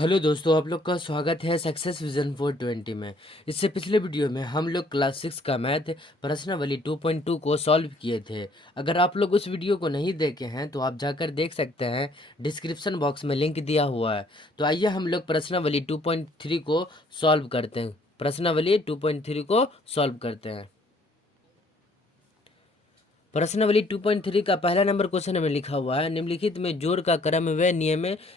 Hello दोस्तों, आप लोग का स्वागत है सक्सेस विजन 420 में। इससे पिछले वीडियो में हम लोग क्लास 6 का मैथ प्रश्नावली 2.2 को सॉल्व किए थे। अगर आप लोग उस वीडियो को नहीं देखे हैं तो आप जाकर देख सकते हैं, डिस्क्रिप्शन बॉक्स में लिंक दिया हुआ है। तो आइए हम लोग प्रश्नावली 2.3 को सॉल्व करते हैं। प्रश्नावली 2.3 को सॉल्व करते हैं। प्रश्नावली 2.3 का पहला नंबर क्वेश्चन में लिखा हुआ है, निम्नलिखित में जोड़ का क्रम व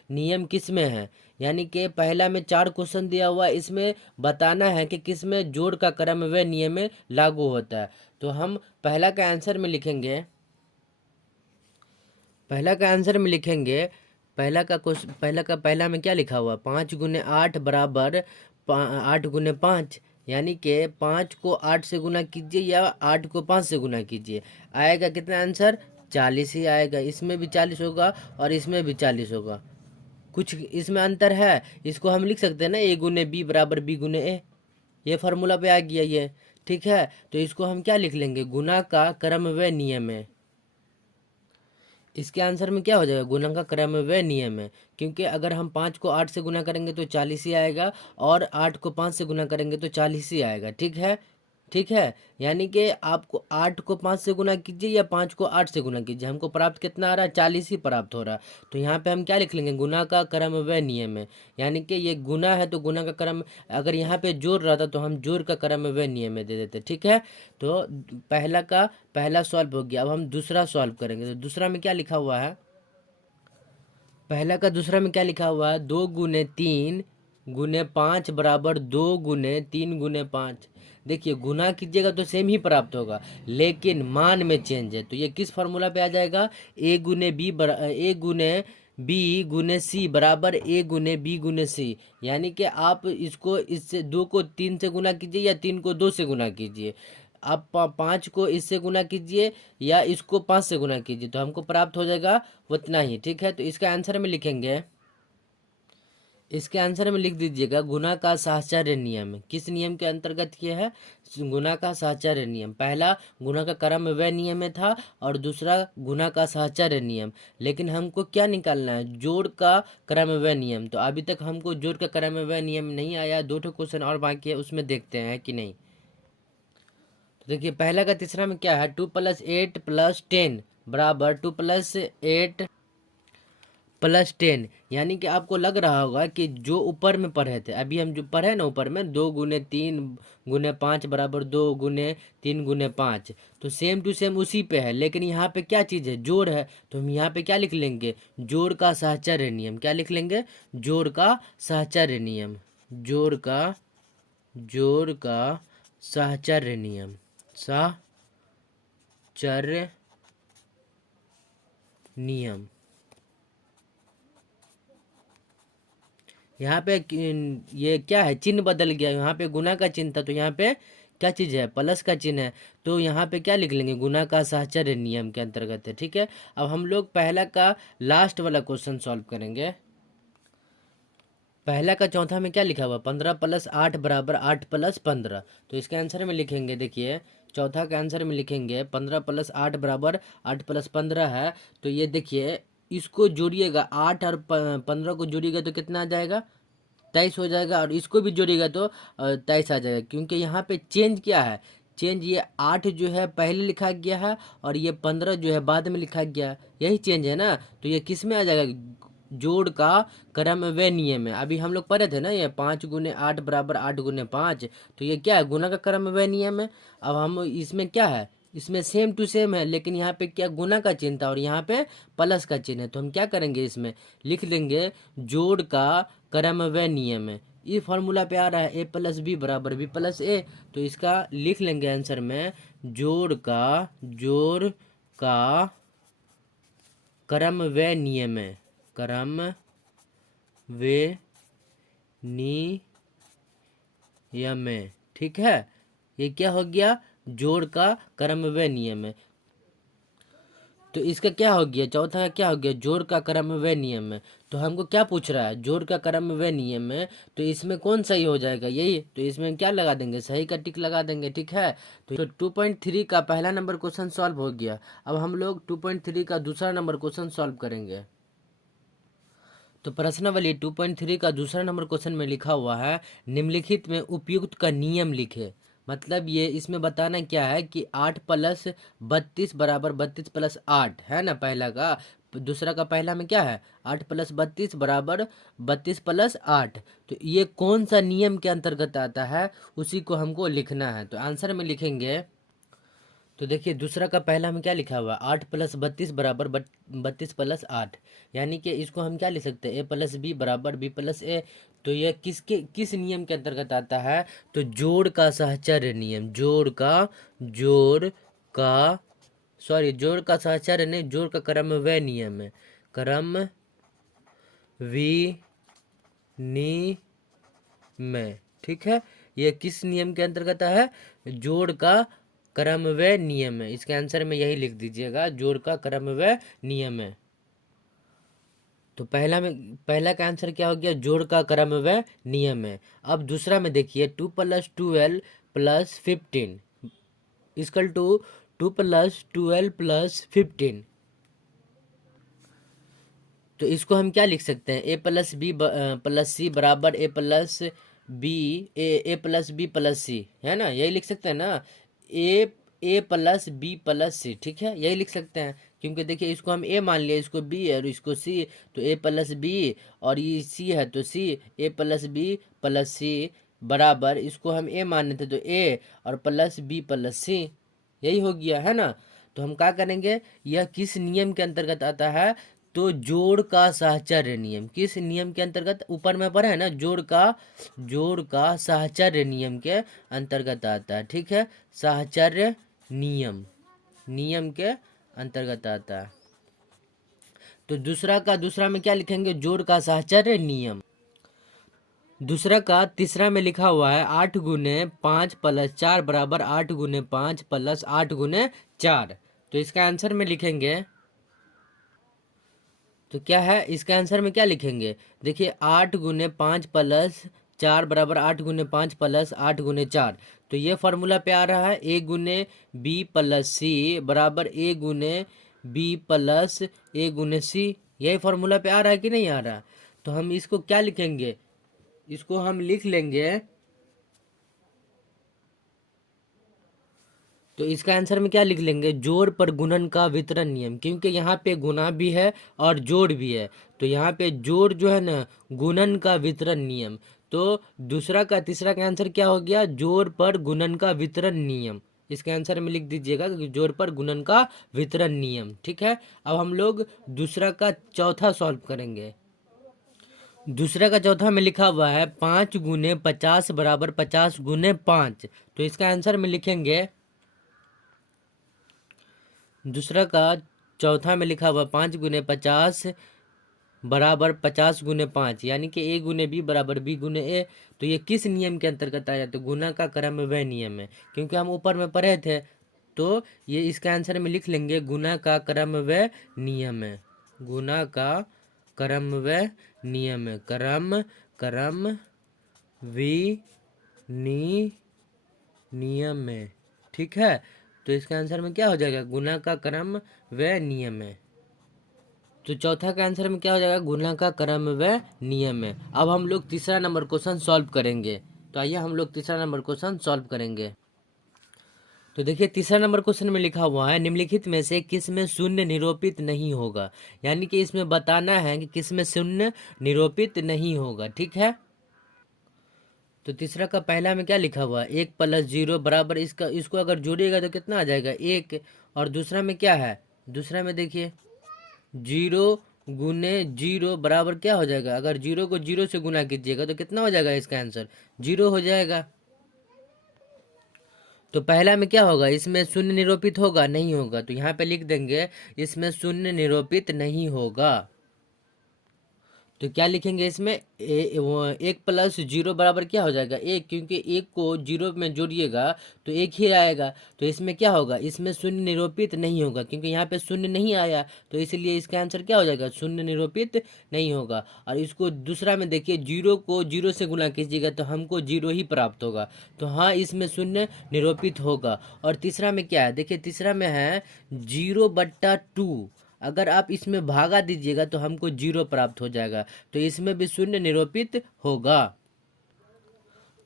नियम किस में है। यानी कि पहला में 4 क्वेश्चन दिया हुआ है, इसमें बताना है कि किस में जोड़ का क्रम व नियम लागू होता है। तो हम पहला का आंसर में लिखेंगे, पहला में क्या लिखा हुआ, 5 गुने 8 बराबर 8 गुने 5। यानी कि 5 को 8 से गुना कीजिए या 8 को 5 से गुना कीजिए, आएगा कितना आंसर, 40 ही आएगा। इसमें भी 40 होगा और इसमें भी 40 होगा, कुछ इसमें अंतर है। इसको हम लिख सकते हैं ना, ए गुने बी बराबर बी गुने ए। ये फार्मूला पे आ गया ये, ठीक है। तो इसको हम क्या लिख लेंगे, गुना का क्रम व नियम है। इसके आंसर में क्या हो जाएगा, गुना का क्रम व नियम है। क्योंकि अगर हम 5 को 8 से गुना करेंगे तो 40 ही आएगा, और 8 को 5 से गुना करेंगे तो 40 ही आएगा, ठीक है। ठीक है, यानी कि आपको 8 को 5 से गुना कीजिए या 5 को 8 से गुना कीजिए, हमको प्राप्त कितना आ रहा है, 40 ही प्राप्त हो रहा है। तो यहाँ पे हम क्या लिख लेंगे, गुना का क्रम व नियम है। यानी कि ये गुना है तो गुना का क्रम, अगर यहाँ पे जोड़ रहा था तो हम जोड़ का क्रम व नियम में दे देते, ठीक है। तो पहला सॉल्व हो गया। अब हम दूसरा सॉल्व करेंगे। तो दूसरा में क्या लिखा हुआ है, पहला का दूसरा में क्या लिखा हुआ है, 2 गुने 3 गुने 5 बराबर 2 गुने 3 गुने 5। देखिए, गुना कीजिएगा तो सेम ही प्राप्त होगा, लेकिन मान में चेंज है। तो ये किस फार्मूला पे आ जाएगा, ए गुने बी गुने सी बराबर ए गुने बी गुने सी। यानी कि आप इसको, इससे 2 को 3 से गुना कीजिए या 3 को 2 से गुना कीजिए। आप 5 को इससे गुना कीजिए या इसको 5 से गुना कीजिए, तो हमको प्राप्त हो जाएगा उतना ही, ठीक है। तो इसका आंसर में लिखेंगे, इसके आंसर में लिख दीजिएगा, गुना का साहचर्य नियम। किस नियम के अंतर्गत ये है, गुना का साहचर्य नियम। पहला गुना का क्रम व नियम में था और दूसरा गुना का साहचर्य नियम। लेकिन हमको क्या निकालना है, जोड़ का क्रम व नियम। तो अभी तक हमको जोड़ का क्रम व नियम नहीं आया, 2 क्वेश्चन और बाकी है, उसमें देखते हैं कि नहीं। तो देखिए, पहला का तीसरा में क्या है, 2 + 8 + 10 बराबर 2 + 8 + 10। यानी कि आपको लग रहा होगा कि जो ऊपर में पढ़े थे, अभी हम जो पढ़े ना ऊपर में, 2 गुने 3 गुने 5 बराबर 2 गुने 3 गुने 5, तो सेम टू सेम उसी पे है। लेकिन यहाँ पे क्या चीज़ है, जोड़ है। तो हम यहाँ पे क्या लिख लेंगे, जोड़ का साहचर्य नियम। क्या लिख लेंगे, जोड़ का साहचर्य नियम। जोड़ का साहचर्य नियम, साहचर्य नियम। यहाँ पे ये क्या है, चिन्ह बदल गया। यहाँ पे गुना का चिन्ह था तो यहाँ पे क्या चीज़ है, प्लस का चिन्ह है। तो यहाँ पे क्या लिख लेंगे, गुना का साहचर्य नियम के अंतर्गत है, ठीक है। अब हम लोग पहला का लास्ट वाला क्वेश्चन सॉल्व करेंगे। पहला का चौथा में क्या लिखा हुआ, 15 + 8 बराबर 8 + 15। तो इसके आंसर में लिखेंगे, देखिए चौथा के आंसर में लिखेंगे 15 + 8 बराबर 8 + 15 है। तो ये देखिए, इसको जोड़िएगा, 8 और 15 को जोड़िएगा तो कितना आ जाएगा, 23 हो जाएगा। और इसको भी जोड़िएगा तो 23 आ जाएगा। क्योंकि यहाँ पे चेंज क्या है, चेंज ये 8 जो है पहले लिखा गया है और ये 15 जो है बाद में लिखा गया है, यही चेंज है ना। तो ये किस में आ जाएगा, जोड़ का क्रम व नियम है। अभी हम लोग पढ़े थे ना, ये 5 गुने 8 बराबर 8 गुने 5। तो ये क्या है, गुना का क्रम व नियम है। अब हम इसमें क्या है, इसमें सेम टू सेम है, लेकिन यहाँ पे क्या, गुना का चिन्ह था और यहाँ पे प्लस का चिन्ह है। तो हम क्या करेंगे, इसमें लिख देंगे, जोड़ का क्रम व नियम है। ये फार्मूला पे आ रहा है, a + b बराबर b + a। तो इसका लिख लेंगे आंसर में, जोड़ का क्रम व नियम है, क्रम व नियम है, ठीक है। ये क्या हो गया, जोड़ का क्रम व नियम है। तो इसका क्या हो गया, चौथा का क्या हो गया, जोड़ का क्रम व नियम है। तो हमको क्या पूछ रहा है, जोड़ का क्रम व नियम है। तो इसमें कौन सही हो जाएगा, यही। तो इसमें क्या लगा देंगे, सही का टिक लगा देंगे, ठीक है। तो 2.3 का पहला नंबर क्वेश्चन सॉल्व हो गया। अब हम लोग 2.3 का दूसरा नंबर क्वेश्चन सॉल्व करेंगे। तो प्रश्नावली 2.3 का दूसरा नंबर क्वेश्चन में लिखा हुआ है निम्नलिखित में उपयुक्त का नियम लिखे। मतलब ये इसमें बताना क्या है कि 8 प्लस 32 बराबर 32 प्लस 8 है ना पहला का। दूसरा का पहला में क्या है 8 प्लस 32 बराबर 32 प्लस 8। तो ये कौन सा नियम के अंतर्गत आता है उसी को हमको लिखना है। तो आंसर में लिखेंगे। तो देखिए दूसरा का पहला में क्या लिखा हुआ 8 प्लस 32 बराबर 32 प्लस 8। यानी कि इसको हम क्या लिख सकते हैं ए प्लस बी बराबर बी प्लस ए। तो यह किस नियम के अंतर्गत आता है। तो जोड़ का साहचर्य नियम। जोड़ का साहचर्य नहीं, जोड़ का क्रमव्य नियम है। क्रम में ठीक है। ये किस नियम के अंतर्गत है जोड़ का क्रमव्य नियम है। इसके आंसर में यही लिख दीजिएगा जोड़ का क्रमव्य नियम है। तो पहला का आंसर क्या हो गया जोड़ का क्रमव्य नियम है। अब दूसरा में देखिए 2 + 12 + 15 इक्वल टू 2 + 12 + 15। तो इसको हम क्या लिख सकते हैं ए प्लस बी प्लस सी बराबर ए प्लस बी प्लस सी है ना। यही लिख सकते हैं ना ए प्लस बी प्लस सी। ठीक है यही लिख सकते हैं क्योंकि देखिए इसको हम ए मान लिया, इसको बी है और इसको सी। तो ए प्लस बी और ये सी है तो सी ए प्लस बी प्लस सी बराबर इसको हम ए माने थे तो ए और प्लस बी प्लस सी। यही हो गया है ना। तो हम क्या करेंगे यह किस नियम के अंतर्गत आता है। तो जोड़ का साहचर्य नियम। किस नियम के अंतर्गत ऊपर में पढ़ा है ना जोड़ का साहचर्य नियम के अंतर्गत आता है। ठीक है साहचर्य नियम के अंतर्गत आता है। तो दूसरा में क्या लिखेंगे जोड़ का साहचर्य नियम। दूसरा का तीसरा में लिखा हुआ है 8 गुने 5 + 4 बराबर 8 गुने 5 + 8 गुने 4। तो इसका आंसर में लिखेंगे। तो क्या है इसका आंसर में क्या लिखेंगे देखिए 8 गुने 5 + 4 बराबर 8 गुने 5 + 8 गुने 4। तो ये फार्मूला पे आ रहा है ए गुने बी प्लस सी बराबर ए गुने बी प्लस ए गुने सी। यही फार्मूला पे आ रहा है कि नहीं आ रहा। तो हम इसको क्या लिखेंगे इसको हम लिख लेंगे। तो इसका आंसर में क्या लिख लेंगे जोड़ पर गुणन का वितरण नियम। क्योंकि यहाँ पे गुणा भी है और जोड़ भी है। तो यहाँ पे जोड़ जो है ना गुणन का वितरण नियम। तो दूसरा का तीसरा का आंसर क्या हो गया जोड़ पर गुणन का वितरण नियम। इसके आंसर में लिख दीजिएगा कि जोड़ पर गुणन का वितरण नियम। ठीक है अब हम लोग दूसरा का चौथा सॉल्व करेंगे। दूसरा का चौथा में लिखा हुआ है 5 गुने 50 बराबर 50 गुने 5। तो इसका आंसर में लिखेंगे। दूसरा का चौथा में लिखा हुआ 5 गुने 50 बराबर 50 गुने 5 यानी कि ए गुने बी बराबर बी गुने ए। तो ये किस नियम के अंतर्गत आया तो गुना का क्रमव्य नियम है। क्योंकि हम ऊपर में पढ़े थे तो ये इसका आंसर में लिख लेंगे गुना का क्रमव्य नियम है। गुना का क्रमव्य नियम है। क्रम वि नियम है। ठीक है तो इसका आंसर में क्या हो जाएगा गुना का क्रम व नियम है। तो चौथा का आंसर में क्या हो जाएगा गुना का क्रम व नियम है। अब हम लोग तीसरा नंबर क्वेश्चन सॉल्व करेंगे। तो आइए हम लोग तीसरा नंबर क्वेश्चन सॉल्व करेंगे। तो देखिए तीसरा नंबर क्वेश्चन में लिखा हुआ है निम्नलिखित में से किस में शून्य निरूपित नहीं होगा। यानी कि इसमें बताना है कि किस में शून्य निरूपित नहीं होगा। ठीक है तो तीसरा का पहला में क्या लिखा हुआ है 1 + 0 बराबर इसको अगर जोड़िएगा तो कितना आ जाएगा 1। और दूसरा में क्या है दूसरा में देखिए 0 गुने 0 बराबर क्या हो जाएगा अगर 0 को 0 से गुना कीजिएगा तो कितना हो जाएगा इसका आंसर 0 हो जाएगा। तो पहला में क्या होगा इसमें शून्य निरूपित होगा नहीं होगा। तो यहाँ पे लिख देंगे इसमें शून्य निरूपित नहीं होगा। तो क्या लिखेंगे इसमें 1 + 0 बराबर क्या हो जाएगा 1। क्योंकि 1 को 0 में जोड़िएगा तो 1 ही आएगा। तो इसमें क्या होगा इसमें शून्य निरूपित नहीं होगा क्योंकि यहाँ पे शून्य नहीं आया। तो इसलिए इसका आंसर क्या हो जाएगा शून्य निरूपित नहीं होगा। और इसको दूसरा में देखिए 0 को 0 से गुना कीजिएगा तो हमको 0 ही प्राप्त होगा। तो हाँ इसमें शून्य निरूपित होगा। और तीसरा में क्या है देखिए तीसरा में है 0/2। अगर आप इसमें भागा दीजिएगा तो हमको 0 प्राप्त हो जाएगा, तो इसमें भी शून्य निरूपित होगा।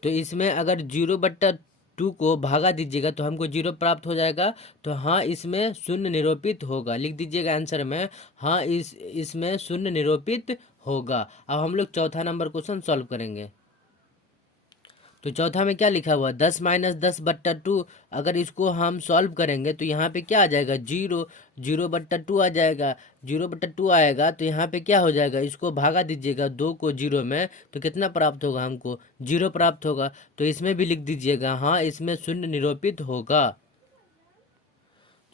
तो इसमें अगर 0/2 को भागा दीजिएगा तो हमको 0 प्राप्त हो जाएगा, तो हाँ इसमें शून्य निरूपित होगा। लिख दीजिएगा आंसर में, हाँ इसमें शून्य निरूपित होगा। अब हम लोग चौथा नंबर क्वेश्चन सॉल्व करेंगे। तो चौथा में क्या लिखा हुआ, 10 - 10/2। अगर इसको हम सॉल्व करेंगे तो यहाँ पे क्या आ जाएगा, 0/2 आ जाएगा। 0/2 आएगा तो यहाँ पे क्या हो जाएगा, इसको भागा दीजिएगा 2 को 0 में, तो कितना प्राप्त होगा, हमको 0 प्राप्त होगा। तो इसमें भी लिख दीजिएगा, हाँ इसमें शून्य निरूपित होगा।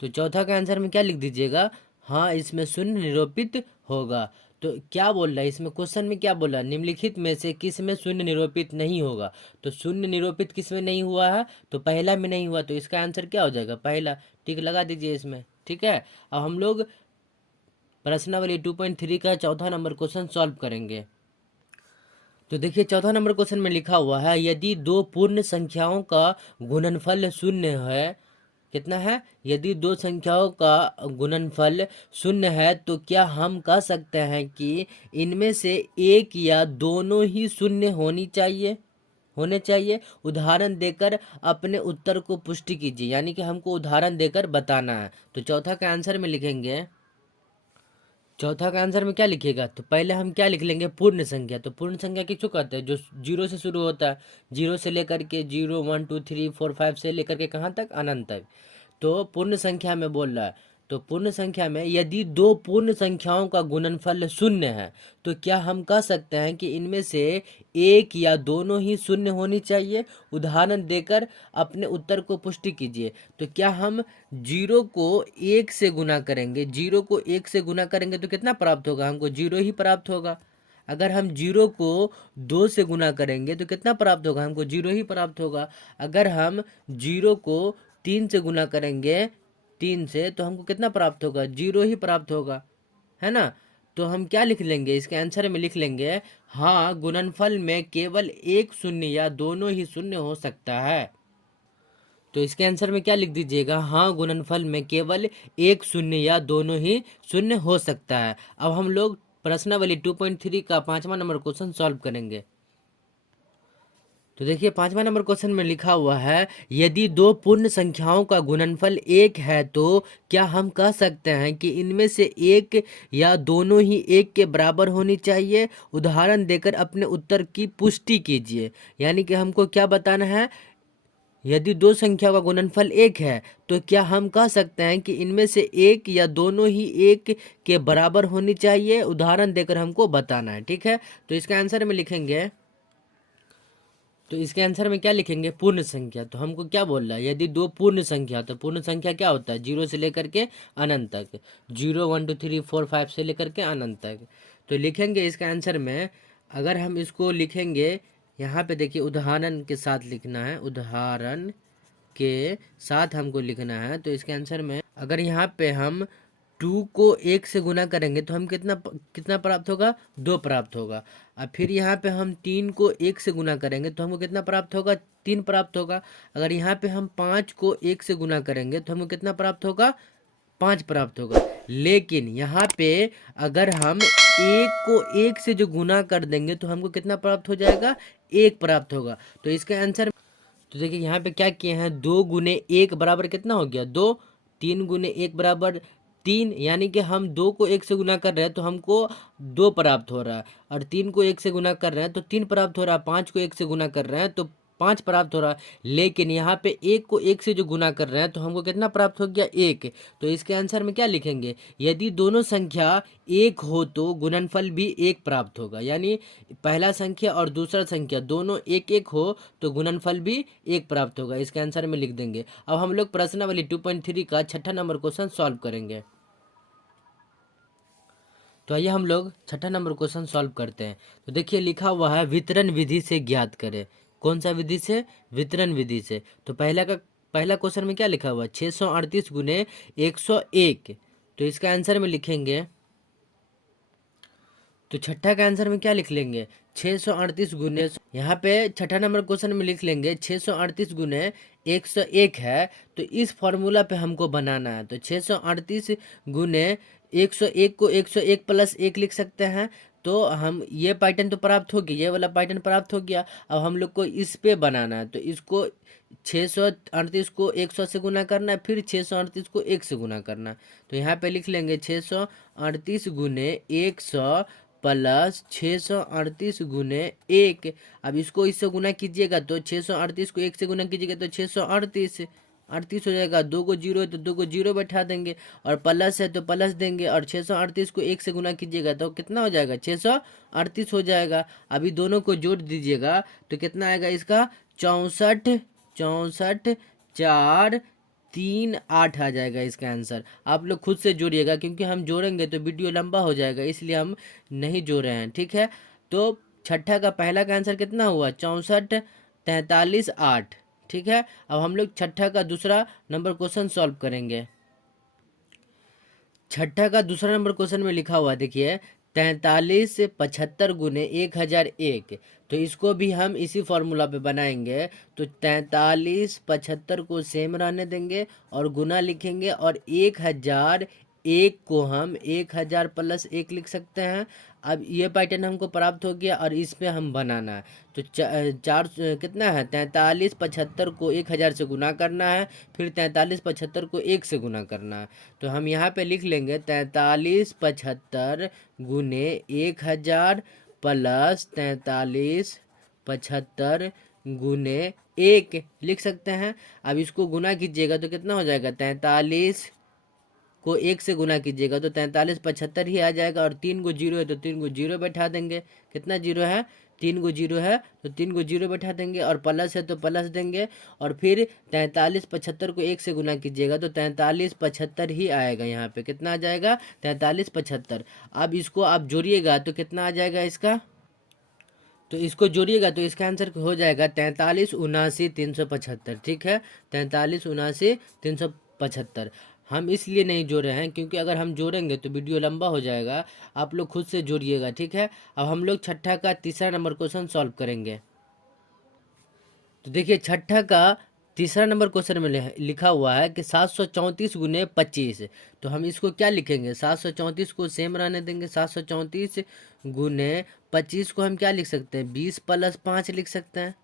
तो चौथा का आंसर में क्या लिख दीजिएगा, हाँ इसमें शून्य निरूपित होगा। तो क्या बोल रहा है इसमें, क्वेश्चन में क्या बोला, निम्नलिखित में से किस में शून्य निरूपित नहीं होगा। तो शून्य निरूपित किस में नहीं हुआ है, तो पहला में नहीं हुआ, तो इसका आंसर क्या हो जाएगा, पहला। टिक लगा दीजिए इसमें, ठीक है। अब हम लोग प्रश्नावली 2.3 का चौथा नंबर क्वेश्चन सॉल्व करेंगे। तो देखिए चौथा नंबर क्वेश्चन में लिखा हुआ है, यदि दो पूर्ण संख्याओं का गुणनफल शून्य है, कितना है, यदि दो संख्याओं का गुणनफल शून्य है तो क्या हम कह सकते हैं कि इनमें से एक या दोनों ही शून्य होने चाहिए। उदाहरण देकर अपने उत्तर को पुष्टि कीजिए, यानी कि हमको उदाहरण देकर बताना है। तो चौथा का आंसर में लिखेंगे, चौथा का आंसर में क्या लिखेगा, तो पहले हम क्या लिख लेंगे, पूर्ण संख्या। तो पूर्ण संख्या किसको कहते हैं, जो 0 से शुरू होता है, 0 से लेकर के 0 1 2 3 4 5 से लेकर के कहाँ तक, अनंत तक। तो पूर्ण संख्या में बोल रहा है, तो पूर्ण संख्या में यदि दो पूर्ण संख्याओं का गुणनफल शून्य है तो क्या हम कह सकते हैं कि इनमें से एक या दोनों ही शून्य होनी चाहिए। उदाहरण देकर अपने उत्तर को पुष्टि कीजिए। तो क्या हम 0 को 1 से गुना करेंगे, 0 को 1 से गुना करेंगे तो कितना प्राप्त होगा, हमको 0 ही प्राप्त होगा। अगर हम 0 को 2 से गुना करेंगे तो कितना प्राप्त होगा, हमको 0 ही प्राप्त होगा। अगर हम 0 को 3 से गुना करेंगे, 3 से, तो हमको कितना प्राप्त होगा, 0 ही प्राप्त होगा, है ना। तो हम क्या लिख लेंगे, इसके आंसर में लिख लेंगे, हाँ गुणनफल में केवल एक शून्य या दोनों ही शून्य हो सकता है। तो इसके आंसर में क्या लिख दीजिएगा, हाँ गुणनफल में केवल एक शून्य या दोनों ही शून्य हो सकता है। अब हम लोग प्रश्नावली 2.3 का 5वां नंबर क्वेश्चन सॉल्व करेंगे। तो देखिए 5वां नंबर क्वेश्चन में लिखा हुआ है, यदि दो पूर्ण संख्याओं का गुणनफल 1 है तो क्या हम कह सकते हैं कि इनमें से एक या दोनों ही 1 के बराबर होनी चाहिए। उदाहरण देकर अपने उत्तर की पुष्टि कीजिए। यानी कि हमको क्या बताना है, यदि दो संख्या का गुणनफल 1 है तो क्या हम कह सकते हैं कि इनमें से एक या दोनों ही 1 के बराबर होनी चाहिए। उदाहरण देकर हमको बताना है, ठीक है। तो इसका आंसर में लिखेंगे, तो इसके आंसर में क्या लिखेंगे, पूर्ण संख्या। तो हमको क्या बोल रहा है, यदि दो पूर्ण संख्या, तो पूर्ण संख्या क्या होता है, 0 से लेकर के अनंत तक, 0 1 2 3 4 5 से लेकर के अनंत तक। तो लिखेंगे इसका आंसर में, अगर हम इसको लिखेंगे, यहाँ पे देखिए उदाहरण के साथ लिखना है, उदाहरण के साथ हमको लिखना है। तो इसके आंसर में अगर यहाँ पे हम 2 को 1 से गुना करेंगे तो हम कितना प्राप्त होगा, 2 प्राप्त होगा। और फिर यहाँ पे हम 3 को 1 से गुना करेंगे तो हमको कितना प्राप्त होगा, 3 प्राप्त होगा। अगर यहाँ पे हम 5 को 1 से गुना करेंगे तो हमको कितना प्राप्त होगा, 5 प्राप्त होगा। लेकिन यहाँ पे अगर हम 1 को 1 से जो गुना कर देंगे तो हमको कितना प्राप्त हो जाएगा, 1 प्राप्त होगा। तो इसका आंसर, तो देखिए यहाँ पे क्या किए हैं, 2 गुने 1 बराबर कितना हो गया, 2। 3 गुने 1 बराबर 3, यानी कि हम 2 को 1 से गुना कर रहे हैं तो हमको 2 प्राप्त हो रहा है, और 3 को 1 से गुना कर रहे हैं तो 3 प्राप्त हो रहा है, 5 को 1 से गुना कर रहे हैं तो 5 प्राप्त हो रहा है। लेकिन यहाँ पे 1 को 1 से जो गुना कर रहे हैं तो हमको कितना प्राप्त हो गया, 1। तो इसके आंसर में क्या लिखेंगे, यदि दोनों संख्या 1 हो तो गुणनफल भी 1 प्राप्त होगा। यानी पहला संख्या और दूसरा संख्या दोनों 1 1 हो तो गुणनफल भी 1 प्राप्त होगा। इसके आंसर में लिख देंगे। अब हम लोग प्रश्नावली 2.3 का 6ठा नंबर क्वेश्चन सॉल्व करेंगे। तो आइए हम लोग 6ठा नंबर क्वेश्चन सॉल्व करते हैं। तो देखिए लिखा हुआ है, वितरण विधि से ज्ञात करें। कौन सा विधि से, वितरण विधि से। तो पहला क्वेश्चन में क्या लिखा हुआ है, 638 गुने 101। तो इसका आंसर में लिखेंगे, तो छठा का आंसर में क्या लिख लेंगे, 638 गुने, यहाँ पे 6ठा नंबर क्वेश्चन में लिख लेंगे 638 गुने 101 है। तो इस फॉर्मूला पे हमको बनाना है। तो 638 गुने 101 को 101 प्लस 1 लिख सकते हैं। तो हम ये पैटर्न तो प्राप्त हो गया, ये वाला पैटर्न प्राप्त हो गया। अब हम लोग को इस पे बनाना है, तो इसको 638 को 100 से गुना करना है, फिर 638 को 1 से गुना करना है। तो यहाँ पे लिख लेंगे 638 गुने 100 प्लस 638 गुने 1। अब इसको इससे गुना कीजिएगा तो 638 को 1 से गुना कीजिएगा तो 638 38 हो जाएगा। 2 को जीरो है तो 2 को जीरो बैठा देंगे, और प्लस है तो प्लस देंगे, और 638 को 1 से गुना कीजिएगा तो कितना हो जाएगा, 638 हो जाएगा। अभी दोनों को जोड़ दीजिएगा तो कितना आएगा इसका, 64 64 4 3 8 आ जाएगा इसका आंसर। आप लोग खुद से जोड़िएगा, क्योंकि हम जोड़ेंगे तो वीडियो लंबा हो जाएगा, इसलिए हम नहीं जोड़ रहे हैं, ठीक है। तो छठा का पहला का आंसर कितना हुआ, 64 43 8, ठीक है। अब हम लोग छठा का दूसरा नंबर क्वेश्चन सॉल्व करेंगे। छठा का दूसरा नंबर क्वेश्चन में लिखा हुआ देखिए, 43 75 गुने 1001। तो इसको भी हम इसी फॉर्मूला पे बनाएंगे। तो 43 75 को सेम रहने देंगे और गुना लिखेंगे, और 1001 को हम 1000 प्लस 1 लिख सकते हैं। अब ये पैटर्न हमको प्राप्त हो गया, और इस पे हम बनाना है। तो चार कितना है, 43 75 को 1000 से गुना करना है, फिर 43 75 को 1 से गुना करना है। तो हम यहाँ पे लिख लेंगे 43 75 गुने 1000 प्लस 43 75 गुने 1 लिख सकते हैं। अब इसको गुना कीजिएगा तो कितना हो जाएगा, 43 को 1 से गुना कीजिएगा तो 43 75 ही आ जाएगा, और 3 को जीरो है तो 3 को जीरो बैठा देंगे। कितना जीरो है, 3 को जीरो है तो 3 को जीरो बैठा देंगे, और प्लस है तो प्लस देंगे, और फिर 43 75 को 1 से गुना कीजिएगा तो 43 75 ही आएगा। यहाँ पे कितना आ जाएगा, 43 75। अब इसको आप जोड़िएगा तो कितना आ जाएगा इसका, तो इसको जोड़िएगा तो इसका आंसर हो जाएगा 43 79 375, ठीक है। 43 79 375 हम इसलिए नहीं जोड़े हैं क्योंकि अगर हम जोड़ेंगे तो वीडियो लंबा हो जाएगा। आप लोग खुद से जोड़िएगा, ठीक है। अब हम लोग छठा का तीसरा नंबर क्वेश्चन सॉल्व करेंगे। तो देखिए छठा का तीसरा नंबर क्वेश्चन में लिखा हुआ है कि 734 गुने 25। तो हम इसको क्या लिखेंगे, 734 को सेम रहने देंगे। 734 गुने 25 को हम क्या लिख सकते हैं, 20 प्लस 5 लिख सकते हैं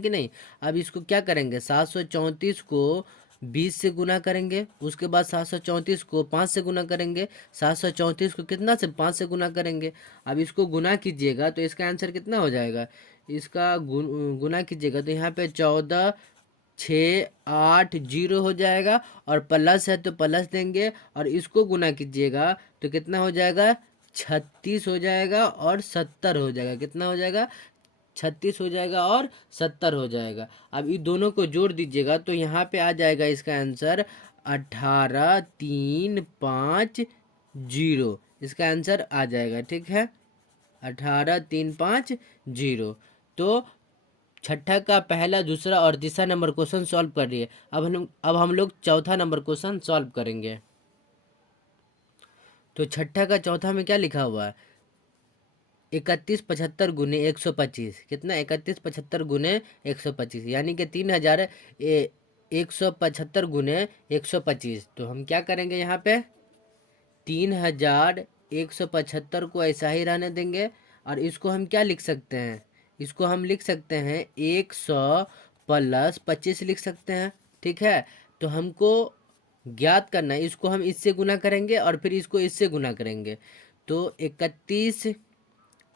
कि नहीं। अब इसको क्या करेंगे, 734 को 20 से गुना करेंगे, उसके बाद 734 को 5 से गुना करेंगे, 734 को कितना से 5 से गुना करेंगे। अब इसको गुना कीजिएगा तो इसका आंसर कितना हो जाएगा, इसका गुना कीजिएगा तो यहाँ पे 14 6 8 0 हो जाएगा, और प्लस है तो प्लस देंगे, और इसको गुना कीजिएगा तो कितना हो जाएगा, 36 हो जाएगा और 70 हो जाएगा। कितना हो जाएगा, 36 हो जाएगा और 70 हो जाएगा। अब ये दोनों को जोड़ दीजिएगा तो यहाँ पे आ जाएगा इसका आंसर 18 3 5 0। इसका आंसर आ जाएगा, ठीक है, 18 3 5 0। तो छठा का पहला दूसरा और तीसरा नंबर क्वेश्चन सॉल्व कर लिए। अब हम लोग चौथा नंबर क्वेश्चन सॉल्व करेंगे। तो छठा का चौथा में क्या लिखा हुआ है, 31 75 गुने 125। कितना, 31 75 गुने 125, यानी कि 3175 गुने 125। तो हम क्या करेंगे, यहाँ पे 3175 को ऐसा ही रहने देंगे, और इसको हम क्या लिख सकते हैं, इसको हम लिख सकते हैं 100 प्लस 25 लिख सकते हैं, ठीक है। तो हमको ज्ञात करना है, इसको हम इससे गुना करेंगे और फिर इसको इससे गुना करेंगे। तो 31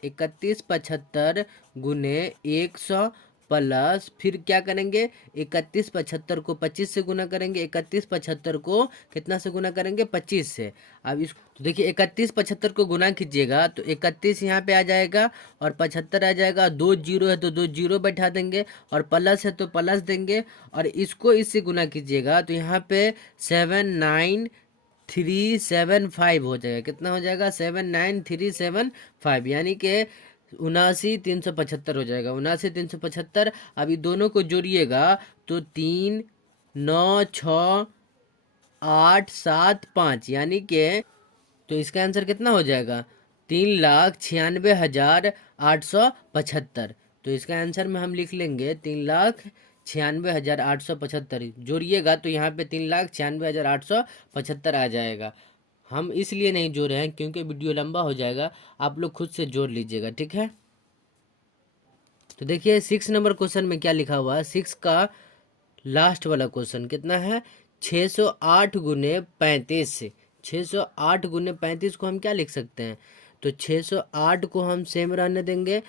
75 गुने 100 प्लस फिर क्या करेंगे, 31 75 को 25 से गुना करेंगे, 31 75 को कितना से गुना करेंगे, 25 से। अब इसको तो देखिए 31 75 को गुना कीजिएगा तो 31 यहाँ पे आ जाएगा और 75 आ जाएगा। 2 जीरो है तो 2 जीरो बैठा देंगे, और प्लस है तो प्लस देंगे, और इसको इससे गुना कीजिएगा तो यहाँ पे 79375 हो जाएगा। कितना हो जाएगा, 79375, यानी कि 79375 हो जाएगा, 79375। अभी दोनों को जोड़िएगा तो 3 9 6 8 7 5, यानी कि तो इसका आंसर कितना हो जाएगा, 3,96,875। तो इसका आंसर में हम लिख लेंगे 3,96,875। जोड़िएगा तो यहाँ पे 3,96,875 आ जाएगा। हम इसलिए नहीं जोड़े हैं क्योंकि वीडियो लंबा हो जाएगा, आप लोग खुद से जोड़ लीजिएगा, ठीक है। तो देखिए 6 नंबर क्वेश्चन में क्या लिखा हुआ है, 6 का लास्ट वाला क्वेश्चन कितना है, 608 गुने 35 से। 608 गुने 35 को हम क्या लिख सकते हैं, तो 608 को हम सेम रहने देंगे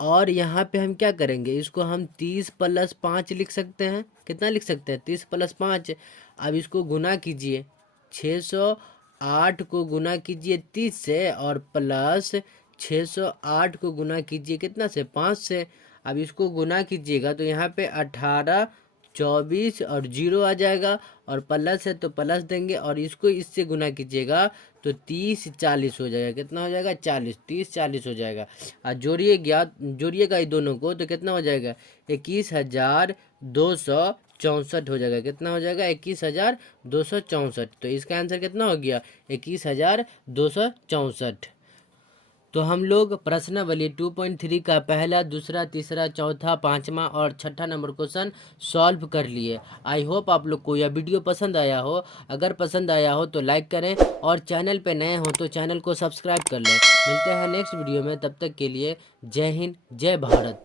और यहाँ पे हम क्या करेंगे, इसको हम 30 + 5 लिख सकते हैं। कितना लिख सकते हैं, 30 + 5। अब इसको गुना कीजिए, 608 को गुना कीजिए 30 से और प्लस 608 को गुना कीजिए कितना से, 5 से। अब इसको गुना कीजिएगा तो यहाँ पे 18, 24 और 0 आ जाएगा और प्लस है तो प्लस देंगे और इसको इससे गुना कीजिएगा तो 30, 40 हो जाएगा। कितना हो जाएगा, 40, 30, 40 हो जाएगा। और जोड़िएगा ये दोनों को तो कितना हो जाएगा, 21,264 हो जाएगा। कितना हो जाएगा, 21,264। तो इसका आंसर कितना हो गया, 21,264। तो हम लोग प्रश्नावली 2.3 का पहला, दूसरा, तीसरा, चौथा, पाँचवा और छठा नंबर क्वेश्चन सॉल्व कर लिए। आई होप आप लोग को यह वीडियो पसंद आया हो। अगर पसंद आया हो तो लाइक करें और चैनल पे नए हो तो चैनल को सब्सक्राइब कर लें। मिलते हैं नेक्स्ट वीडियो में, तब तक के लिए जय हिंद, जय भारत।